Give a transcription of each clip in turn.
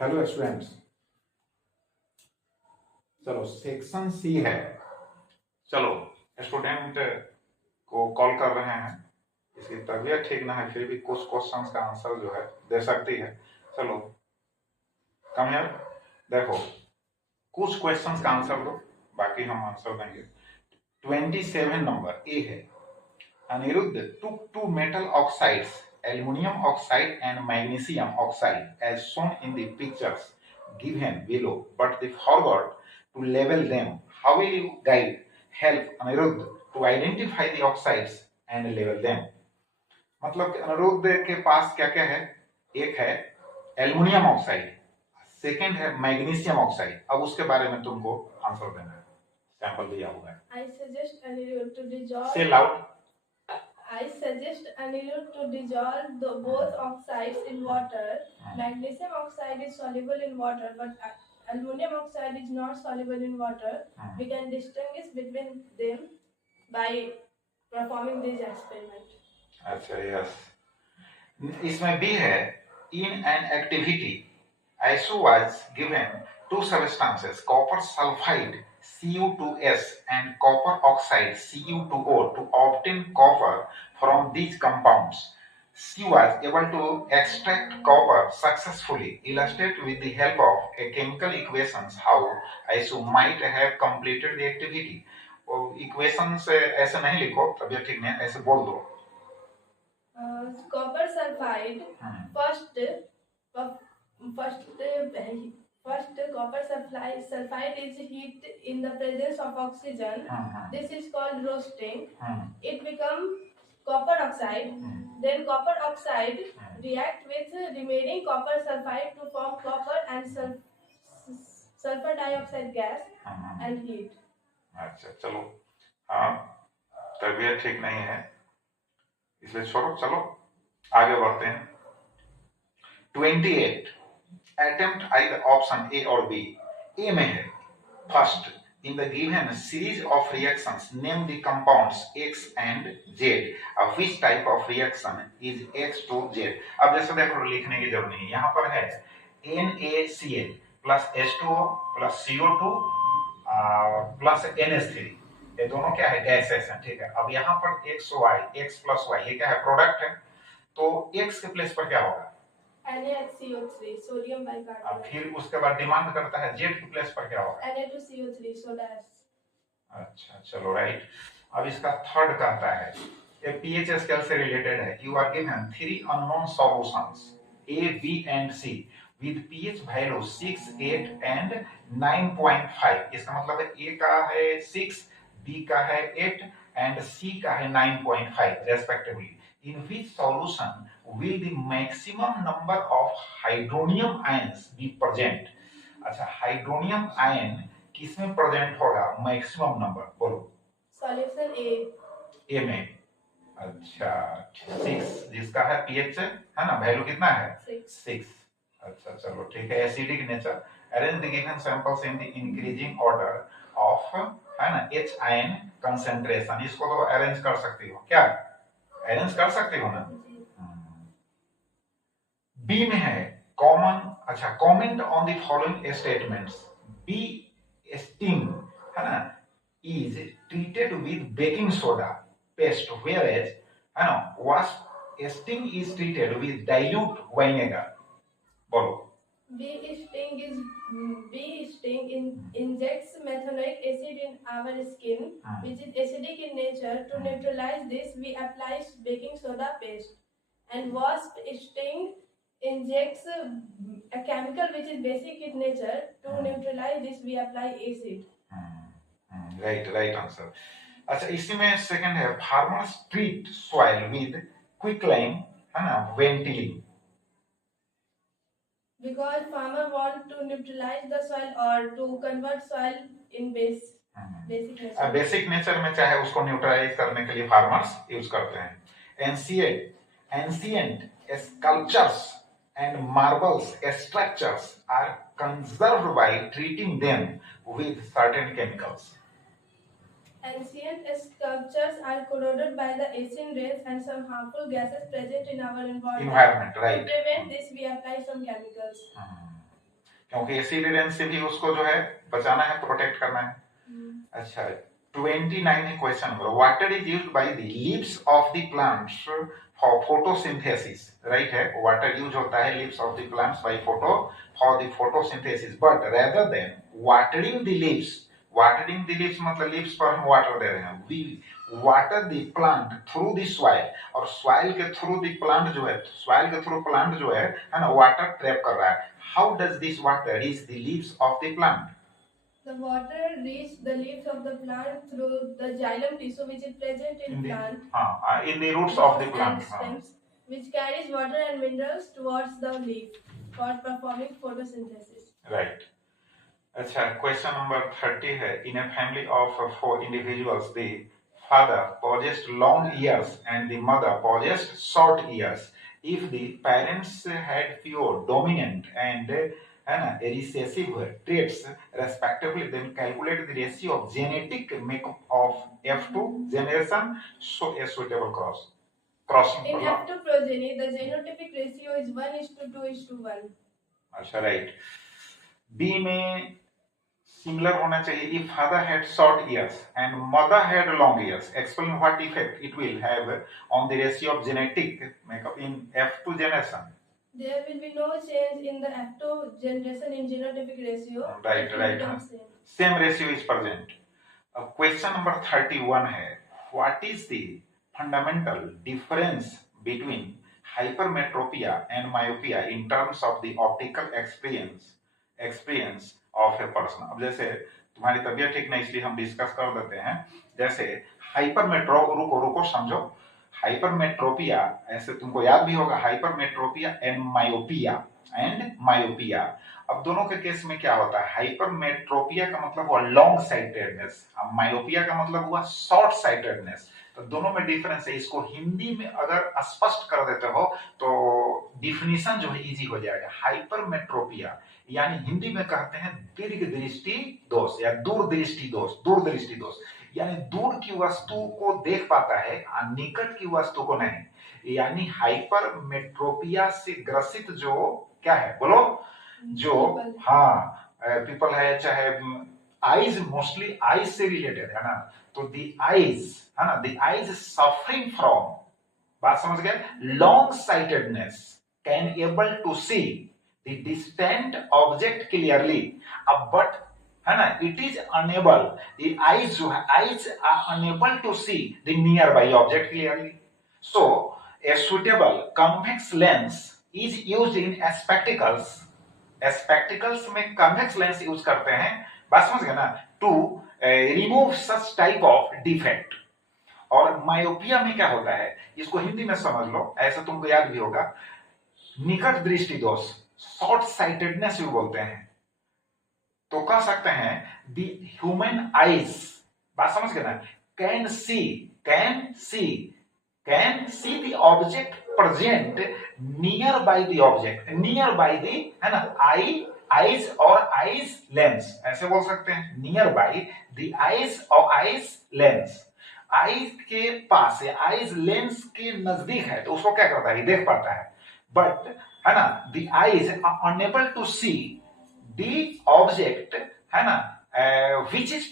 Hello students, चलो section C है। चलो स्टूडेंट को कॉल कर रहे हैं, इसकी तबीयत ठीक ना है, फिर भी कुछ क्वेश्चंस का आंसर जो है दे सकती है। चलो कम हियर, देखो कुछ क्वेश्चंस का आंसर दो, बाकी हम आंसर देंगे। 27 नंबर ए है। Anirudh took two metal oxides, aluminum oxide and magnesium oxide, as shown in the pictures given below, but they forgot to label them. How will you guide help Anirudh to identify the oxides and label them? मतलब कि अनिरुद्ध के पास क्या क्या है? एक है aluminium oxide, second है magnesium oxide. अब उसके बारे में तुमको आंसर देना है, सैंपल दिया हुआ है। I suggest Anirudh to dissolve. Say loud. I suggest Anirudh to dissolve both oxides in water. Magnesium oxide is soluble in water, but aluminum oxide is not soluble in water. We can distinguish between them by performing this experiment. अच्छा, yes. इसमें भी है in an activity ISO was given two substances, copper sulfide Cu2S and copper oxide Cu2O, to obtain copper from these compounds. She was able to extract copper successfully. Illustrate with the help of a chemical equations how ISO might have completed the activity. Equations ऐसे नहीं लिखो, तबियत ठीक नहीं, ऐसे बोल दो। Copper sulfide. First copper sulfide is heat in the presence of oxygen. This is called roasting. It becomes copper oxide. Then copper oxide react with remaining copper sulfide to form copper and sulfur dioxide gas and heat. अच्छा चलो, हाँ तबीयत ठीक नहीं है, इसलिए छोड़ो, चलो आगे बढ़ते हैं। 28 attempt either option A और B। A में है first, in the given series of reactions name the compounds X and Z, of which type of reaction is X to Z। अब जैसे देखो लिखने की जरूरत नहीं, यहाँ पर है NaCl plus H2O plus CO2 plus NH3, ये दोनों क्या है? गैसेस हैं, ठीक है। अब यहाँ पर X प्लस Y, ये क्या है? प्रोडक्ट है, तो X के प्लेस पर क्या होगा? NaCO3 sodium bicarbonate. फिर उसके बाद डिमांड करता है Z के प्लेस पर क्या होगा? Na2CO3 soda. अच्छा चलो राइट। अब इसका थर्ड कहता है ये पीएच स्केल से रिलेटेड है। You are given 3 unknown solutions A, B and C with pH value 6, 8 and 9.5। इसका मतलब है A का है 6, B का है 8 and C का है 9.5 respectively। In which solution will the maximum number of hydronium ions be present? अच्छा, हाइड्रोनियम आयन किसमें प्रेजेंट होगा? मैक्सिमम नंबर बोलो। सॉल्यूशन ए में। अच्छा 6, जिसका है पीएच है ना, वैल्यू कितना है? 6। अच्छा चलो ठीक है। Acidic nature, arrange the given samples in the increasing order of, है ना, H आयन कंसंट्रेशन। इसको तो अरेंज कर सकती हो, क्या अरेंज कर सकती हो ना? बी में है कॉमन, अच्छा comment on the following statements. Bee sting, है ना, is treated with baking soda paste, whereas, है ना, wash sting is treated with dilute vinegar। बोलो। Bee sting injects methanoic acid in our skin, which is acidic in nature. To neutralize this, we apply baking soda paste. And wasp sting injects a chemical which is basic in nature. To neutralize this, we apply acid. Right answer. अच्छा इसी में second है farmers treat soil with quicklime, है ना, वेंटिलिंग। Because farmer want to neutralize the soil or to convert soil in basic nature। Basic nature में चाहे उसको neutralise करने के लिए फार्मर्स यूज करते हैं। Ancient sculptures and marbles structures are conserved by treating them with certain chemicals। Ancient sculptures are corroded by the acid rains and some harmful gases present in our environment। Right? To prevent this, we apply some chemicals। क्योंकि acid rain से भी उसको जो है बचाना है, protect करना है। अच्छा 29 है question number, water is used by the leaves of the plants for photosynthesis, right है, वाटर यूज होता है leaves of the plants by for the photosynthesis, but rather than watering the leaves, watering the leaves मतलब leaves पर हम water दे रहे हैं, we water the plant through the soil, और सॉइल के थ्रू द प्लांट जो है, सॉइल के थ्रू प्लांट जो है ना वाटर ट्रैप कर रहा है। How does this water reach the leaves of the plant? The water reaches the leaves of the plant through the xylem tissue which is present in plant. In the roots of the plant. Stems, which carries water and minerals towards the leaf for performing photosynthesis. Right. अच्छा question number 30 है, in a family of 4 individuals, the father possessed long ears and the mother possessed short ears. If the parents had fewer dominant and है ना recessive traits respectively, then calculate the ratio of genetic makeup of F2 generation, so a suitable crossing. In F2 progeny, the genotypic ratio is 1:2:1. अच्छा right. B में similar होना चाहिए, if father had short ears and mother had long ears, explain what effect it will have on the ratio of genetic makeup in F2 generation. There will be no change in the F2 generation in genotypic ratio. Right. Same ratio is present. Question number 31 है, what is the fundamental difference between hypermetropia and myopia in terms of the optical experience of a person? अब जैसे तुम्हारी तबीयत ठीक नहीं इसलिए हम discuss कर देते हैं, जैसे रुको समझो, हाइपरमेट्रोपिया, ऐसे तुमको याद भी होगा, हाइपरमेट्रोपिया एंड मायोपिया। अब दोनों के केस में क्या होता है, हाइपरमेट्रोपिया का मतलब हुआ लॉन्ग साइटेडनेस, मायोपिया का मतलब हुआ शॉर्ट साइटेडनेस, तो दोनों में डिफरेंस है। इसको हिंदी में अगर स्पष्ट कर देते हो तो डिफिनीशन जो है इजी हो जाएगा। हाइपरमेट्रोपिया यानी हिंदी में कहते हैं दीर्घ दृष्टि दोष या दूरदृष्टि दोष, यानी दूर की वस्तु को देख पाता है निकट की वस्तु को नहीं, यानी हाइपरमेट्रोपिया से ग्रसित जो क्या है बोलो, जो पीपल है, चाहे आईज, मोस्टली आईज से रिलेटेड है ना, तो दी आईज है ना, दी आईज सफरिंग फ्रॉम, बात समझ गए, long sightedness, can able to see the distant object clearly, अब बट है ना it is unable, the eyes जो है, eyes are unable to see the nearby object clearly, so a suitable convex lens is used in spectacles, spectacles में convex lens use करते हैं, बात समझ गए ना, to remove such type of defect. और मायोपिया में क्या होता है, इसको हिंदी में समझ लो, ऐसा तुमको याद भी होगा, निकट दृष्टि दोष, शॉर्ट साइटेडनेस भी बोलते हैं, तो कह सकते हैं द ह्यूमन आईज, बात समझ गए ना, can see the object present near by the object, near by the है ना आईज और आईज लेंस, ऐसे बोल सकते हैं, नियर बाय द आईज और आईज लेंस, आईज के पास है, आईज लेंस के नजदीक है, तो उसको क्या करता है, देख पाता है, बट है ना the eyes are unable to see the object है ना which is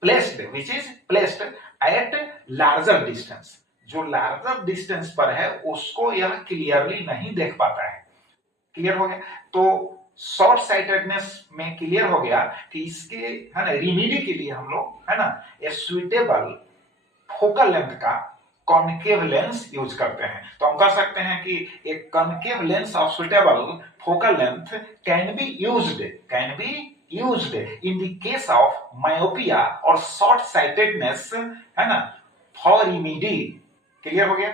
placed at larger distance, जो लार्जर डिस्टेंस पर है उसको यह क्लियरली नहीं देख पाता है। क्लियर हो गया, तो शॉर्ट साइटेडनेस में क्लियर हो गया कि इसके है ना रिमीडी के लिए हम लोग है ना ए सुइटेबल फोकल लेंथ का कॉनकेव लेंस यूज करते हैं। तो हम कह सकते हैं कि एक concave lens of suitable focal length can be used in the case of myopia और शॉर्ट साइटेडनेस है ना फॉर रिमीडी। क्लियर हो गया।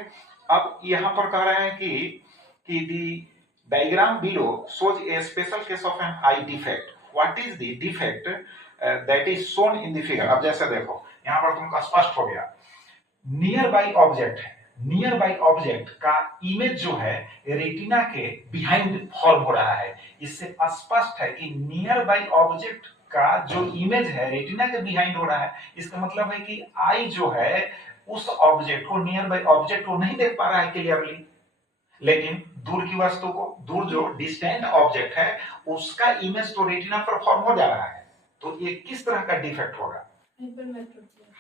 अब यहां पर कह रहे हैं कि the diagram below shows a special case of an eye defect. What is the defect that is shown in the figure? अब जैसे देखो यहां पर तुमको स्पष्ट हो गया, नियर बाई ऑब्जेक्ट है, नियर बाई ऑब्जेक्ट का इमेज जो है रेटिना के बिहाइंड फॉर्म हो रहा है। इससे स्पष्ट है कि नियर बाई ऑब्जेक्ट का जो इमेज है रेटिना के बिहाइंड हो रहा है। इसका मतलब है कि आई जो है उस ऑब्जेक्ट को, नियर बाई ऑब्जेक्ट को नहीं देख पा रहा है क्लियरली, लेकिन दूर की वस्तु को, दूर जो डिस्टेंट ऑब्जेक्ट है उसका इमेज तो रेटिना पर फॉर्म हो जा रहा है, तो ये किस तरह का डिफेक्ट होगा?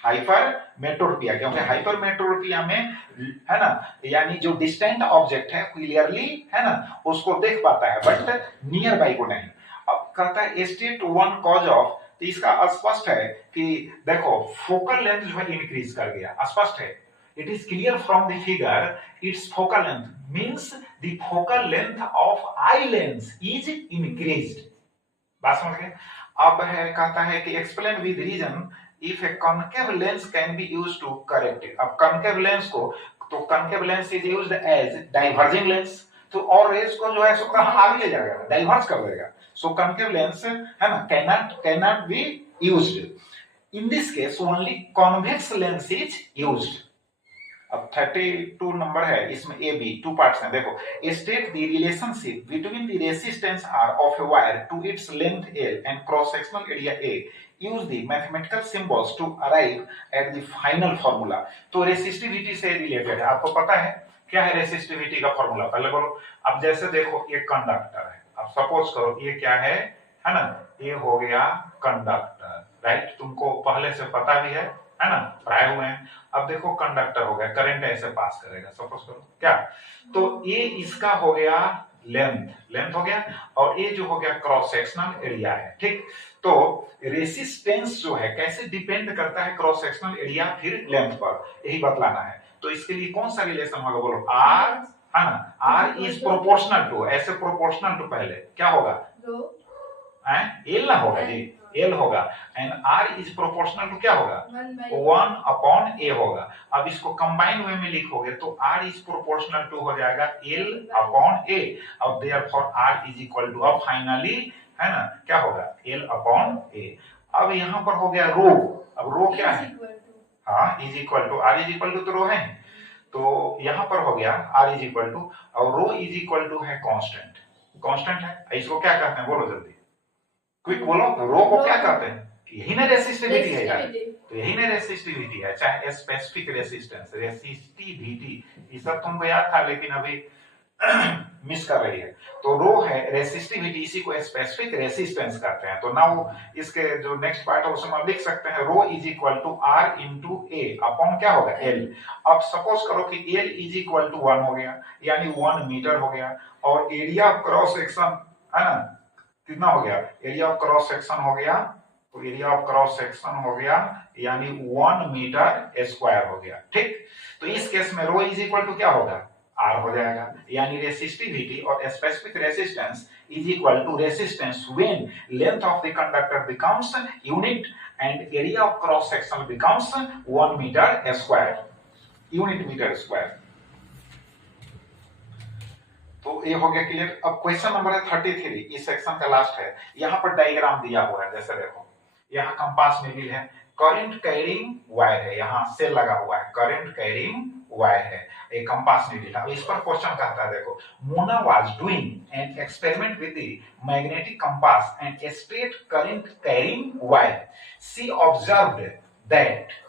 हाइपरमेट्रोपिया, क्योंकि हाइपरमेट्रोपिया में है ना, यानी जो डिस्टेंट ऑब्जेक्ट है क्लियरली है ना उसको देख पाता है बट नियर बाई को नहीं। अब कहता है स्टेट वन कॉज ऑफ, तो इसका स्पष्ट है कि देखो फोकल लेंथ जो है इंक्रीज कर गया, स्पष्ट है। It is clear from the figure its focal length means the focal length of eye lens is increased. बात समझ गए? अब है कहता है कि explain with reason if a concave lens can be used to correct it. अब concave lens को, तो concave lens is used as diverging lens, तो और रेस को जो है सो कहां आगे ले जाएगा, डाइवर्ज कर देगा। सो कॉन्केव लेंस है ना cannot be used. In this case only convex lens is used. अब 32 नंबर है, इसमें ए बी टू पार्ट्स हैं। देखो state the relationship between the resistance R of a wire to its length L and cross sectional area A, use the mathematical symbols to arrive at the final formula. तो resistivity से related है, आपको पता है क्या है resistivity का formula? पहले बोलो। अब जैसे देखो ये कंडक्टर है, अब सपोज करो ये क्या है ना, ये हो गया कंडक्टर, राइट? तुमको पहले से पता भी है ना, पढ़ाए हुए हैं। अब देखो कंडक्टर हो गया, करंट ऐसे पास करेगा, सपोज करो क्या, तो ये इसका हो गया लेंथ हो गया, और ये जो हो गया क्रॉस सेक्शनल एरिया है, ठीक? तो रेसिस्टेंस जो है कैसे डिपेंड करता है क्रॉस सेक्शनल एरिया फिर लेंथ पर, यही बतलाना है। तो इसके लिए कौन सा रिलेशन होगा बोलो? आर है ना, आर इज प्रोपोर्शनल टू, ऐसे प्रोपोर्शनल टू पहले क्या होगा? एल ना होगा जी, एल होगा, and R is proportional to क्या होगा? 1 अपॉन ए होगा। अब इसको कंबाइन वे में लिखोगे तो आर इज प्रोपोर्शनल टू हो जाएगा एल अपॉन ए, और therefore R is equal to, अब फाइनली है ना क्या होगा? L upon A. अब यहां पर हो गया रो, अब रो क्या है? हाँ, is equal to, R is equal to तो रो है, तो यहां पर हो गया आर इज इक्वल टू, और रो इज इक्वल टू है कांस्टेंट, कांस्टेंट है, इसको क्या कहते हैं बोलो जल्दी, क्विक बोलो। रो को क्या कहते हैं? यही ना रेसिस्टिविटी है यार, तो यही ना रेसिस्टिविटी है, चाहे स्पेसिफिक रेसिस्टेंस, रेसिस्टिविटी, ये सब तुमको याद था लेकिन अभी मिस कर रही है। तो रो है रेसिस्टिविटी, इसी को स्पेसिफिक रेसिस्टेंस कहते हैं। तो नाउ इसके जो नेक्स्ट पार्ट है उसमें हम लिख सकते हैं rho is equal to R into A upon क्या होगा? एल। अब सपोज करो कि एल इज इक्वल टू 1 हो गया, यानी 1 मीटर हो गया, और एरिया ऑफ क्रॉस सेक्शन है ना कितना हो गया? एरिया ऑफ क्रॉस सेक्शन हो गया, तो एरिया ऑफ क्रॉस सेक्शन हो गया यानी 1 मीटर स्क्वायर हो गया, ठीक? तो इस केस में रो इज इक्वल टू क्या होगा? आर हो जाएगा, यानी रेसिस्टिविटी और specific resistance is equal to resistance when length of the conductor becomes unit and area of cross section becomes 1 metre square, unit metre square. तो ये हो गया क्लियर। अब क्वेश्चन नंबर है 33, इस सेक्शन का लास्ट है। यहाँ पर डायग्राम दिया हुआ है, जैसे देखो यहाँ कंपास नीडल है, करंट कैरिंग वायर है, यहाँ सेल लगा हुआ है, करंट कैरिंग वायर है, एक कंपास नीडल है। इस पर क्वेश्चन कहता है देखो, Mona was doing an experiment with the magnetic compass and a straight current carrying wire. She observed that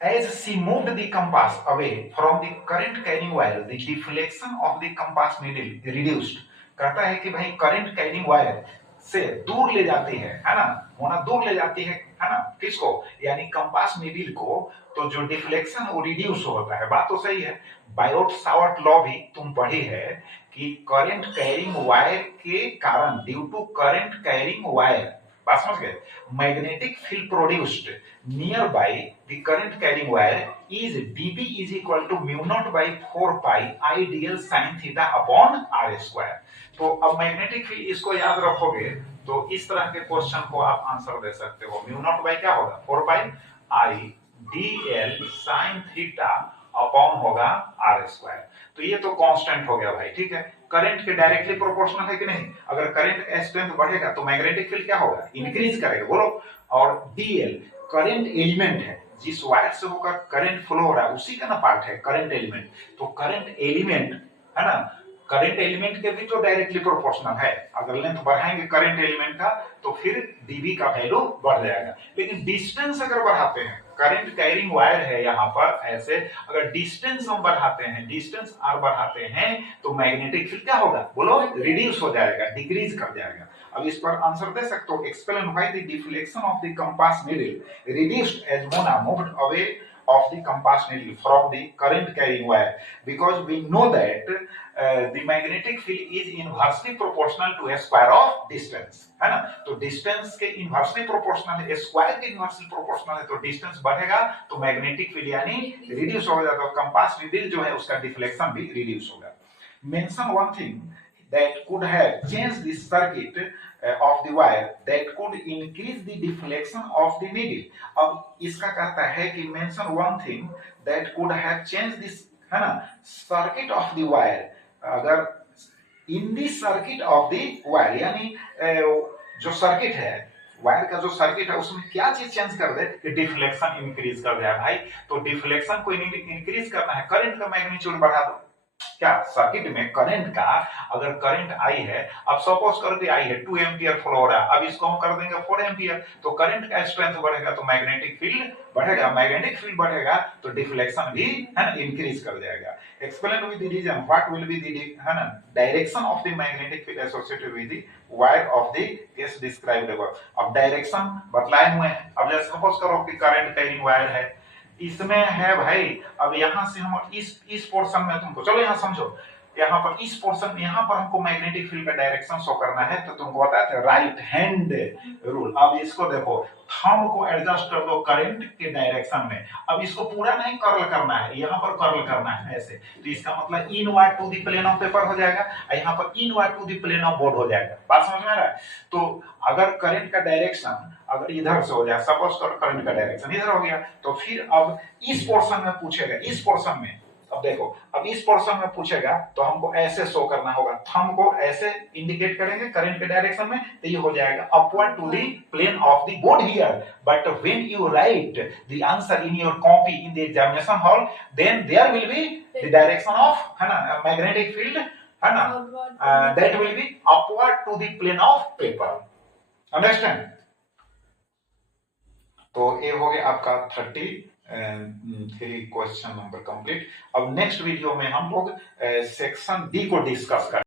as she moved the compass away from the current carrying wire, the deflection of the compass needle reduced। कहता है कि भाई current carrying wire से दूर ले जाती है ना, मोना दूर ले जाती है ना, किसको? यानी कंपास नीडल को, तो जो डिफ्लेक्शन वो रिड्यूस होता है। बात तो सही है, बायोट सावर्ट लॉ भी तुम पढ़ी है कि करंट कैरिंग वायर के कारण, due to current carrying wire, बात समझ गए, magnetic field produced nearby the current carrying wire is dB is equal to mu naught by 4 pi I dl sin theta upon r square। तो अब magnetic field इसको याद रखोगे तो इस तरह के क्वेश्चन को आप आंसर दे सकते हो। म्यू नॉट बाई क्या होगा? 4 पाई आई dl sin थीटा अपॉन होगा r स्क्वायर। तो ये तो कांस्टेंट हो गया भाई, ठीक है। करंट के डायरेक्टली प्रोपोर्शनल है कि नहीं? अगर करंट स्ट्रेंथ बढ़ेगा तो मैग्नेटिक फील्ड क्या होगा? इंक्रीज करेगा, बोलो। और dl करंट एलिमेंट है, जिस वायर से होकर करंट फ्लो हो रहा है उसी का ना पार्ट है करंट एलिमेंट। तो करंट एलिमेंट है ना, करंट एलिमेंट के भी तो डायरेक्टली प्रोपोर्शनल है। अगर लेंथ बढ़ाएंगे करंट एलिमेंट का तो फिर dB का वैल्यू बढ़ जाएगा, लेकिन डिस्टेंस अगर बढ़ाते हैं करंट कैरिंग वायर है यहाँ पर ऐसे, अगर डिस्टेंस हम बढ़ाते हैं, डिस्टेंस आर बढ़ाते हैं तो मैग्नेटिक फील्ड क्या होगा बोलो, रिड्यूस हो जाएगा, डिक्रीज कर जाएगा। अब इस पर आंसर दे सकते हो, explain why the deflection of the compass needle reduced as मोना moved away of the compass needle from the current carrying wire, because we know that the magnetic field is inversely proportional to a square of distance, है ना। तो distance के inversely proportional है, square के inversely proportional है, तो distance बढ़ेगा तो मैग्नेटिक फील्ड यानी रिड्यूस हो जाएगा, तो कंपास नीडल जो है उसका डिफ्लेक्शन भी रिड्यूस होगा। Mention one thing that could have changed the circuit of the wire that could increase the deflection of the needle। अब इसका कहता है कि mention one thing that could have changed this, है ना, circuit of the wire, अगर in the circuit of the wire यानी जो सर्किट है, वायर का जो सर्किट है उसमें क्या चीज चेंज कर दे कि डिफ्लेक्शन इंक्रीज कर जाए भाई। तो डिफ्लेक्शन को इंक्रीज करना है, करंट का मैग्नीट्यूड बढ़ा दो। क्या सर्किट में करंट का, अगर करंट आई है, अब सपोज करके आई है 2 एम्पियर फ्लो हो रहा है, अब इसको हम कर देंगे 4 एम्पियर, तो करंट का स्ट्रेंथ बढ़ेगा तो मैग्नेटिक फील्ड बढ़ेगा, मैग्नेटिक फील्ड बढ़ेगा तो डिफ्लेक्शन भी है ना इंक्रीज कर जाएगा। Explain with the reason what will be the, है ना, direction of the magnetic field associated with the wire of the case described above. अब डायरेक्शन बतलाए हुए हैं, अब जैसे सपोज करो कि करंट कैरिंग वायर है, इसमें है भाई, अब यहां से हम इस पोर्शन में तुमको, चलो यहां समझो, यहाँ पर इस पोर्शन में यहाँ पर हमको मैग्नेटिक फील्ड का डायरेक्शन शो करना है, तो तुमको बताया था राइट हैंड रूल। अब इसको देखो, थंब को एडजस्ट कर दो करंट के डायरेक्शन में, अब इसको पूरा नहीं कर्ल करना है, यहाँ पर कर्ल करना है ऐसे, तो इसका मतलब inward to the plane of paper हो जाएगा, यहाँ पर inward to the plane of board हो जाएगा। बात समझ में आ रहा है? तो अगर करंट का डायरेक्शन अगर इधर से हो जाए, सपोज करो करंट का डायरेक्शन इधर हो गया, तो फिर अब इस पोर्शन में पूछेगा, इस पोर्शन में, अब देखो, अब इस पोर्शन में पूछेगा तो हमको ऐसे शो करना होगा, थंब को ऐसे इंडिकेट करेंगे करंट के डायरेक्शन में, तो ये हो जाएगा upward to the plane of the board here. But when you write the answer in your copy in the examination hall, then there will be the direction of, है ना, magnetic field, है ना, that will be upward to the plane of paper. Understand? तो ये हो गया आपका 33 question number complete. अब नेक्स्ट वीडियो में हम लोग सेक्शन डी को डिस्कस करेंगे।